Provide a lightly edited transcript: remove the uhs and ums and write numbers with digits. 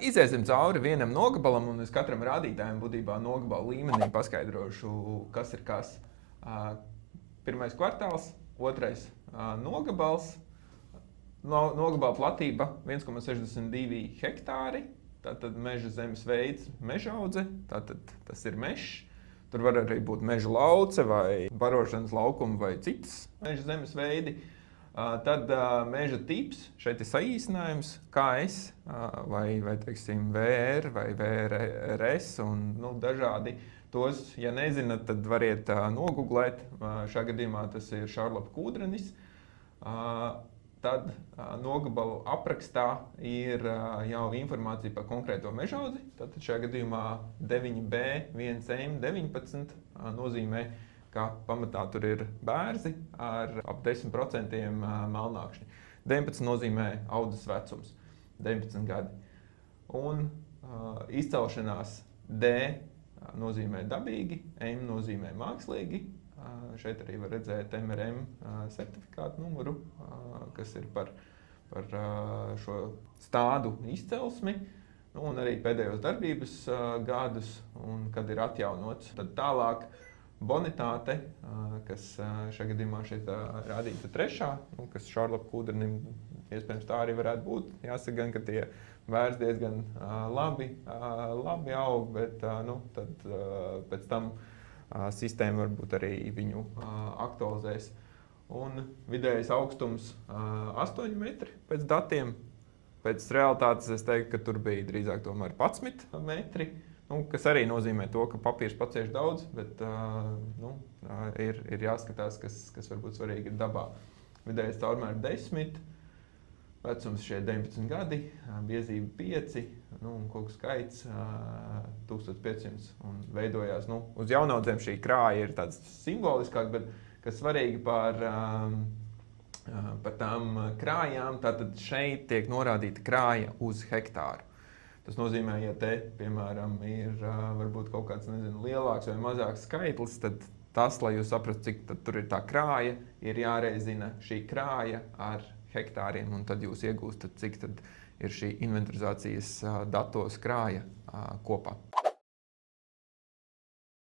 Iziesim cauri vienam nogabalam, un es katram rādītājam būtībā nogabalu līmenī paskaidrošu, kas ir kas. Pirmais kvartāls, otrais nogabals, nogabala platība 1,62 hektāri, tātad meža zemes veids mežaudze, tātad tas ir mežs. Tur var arī būt meža lauce vai barošanas laukumi vai citas meža zemes veidi. Tad meža tips, šeit ir saīsinājums, KS vai teiksim, VR vai VRS un dažādi. Tos, ja nezināt, tad variet nogooglēt. Šā gadījumā tas ir Šarlapa kūdrenis. Tad nogabalu aprakstā ir jau informācija par konkrēto mežaudzi. Tātad šajā gadījumā 9B1M19 nozīmē, ka pamatā tur ir bērzi ar ap 10% melnākšņi. 19 nozīmē audzes vecums, 19 gadi. Un izcelšanās D nozīmē dabīgi, M nozīmē mākslīgi. Šeit arī var redzēt MRM certifikātu numuru, kas ir par šo stādu izcelsmi, un arī pēdējos darbības gadus, un kad ir atjaunots. Tad tālāk bonitāte, kas šajā gadījumā šeit rādīta trešā, kas Šarlapa kūdrenim iespējams tā arī varētu būt. Jāsaka gan, ka tie vērts diezgan labi aug, bet tad pēc tam sistēma varbūt arī viņu aktualizēs. Un vidējais augstums 8 metri pēc datiem. Pēc realitātes es teiktu, ka tur bija drīzāk tomēr 11 metri, kas arī nozīmē to, ka papīrs pacieš daudz, bet ir jāskatās, kas varbūt svarīgi ir dabā. Vidējais caurmēr 10, vecums šie 19 gadi, biezība 5, un koku skaits 1500 un veidojās. Uz jaunaudzēm šī krāja ir tāds simboliskāk, bet kas svarīgi par tām krājām, tātad šeit tiek norādīta krāja uz hektāru. Tas nozīmē, ja te, piemēram, ir varbūt kaut kāds, lielāks vai mazāks skaitlis, tad tas, lai jūs saprastu, cik tad tur ir tā krāja, ir jāreizina šī krāja ar hektāriem, un tad jūs iegūstat, cik tad ir šī inventarizācijas datos krāja kopā.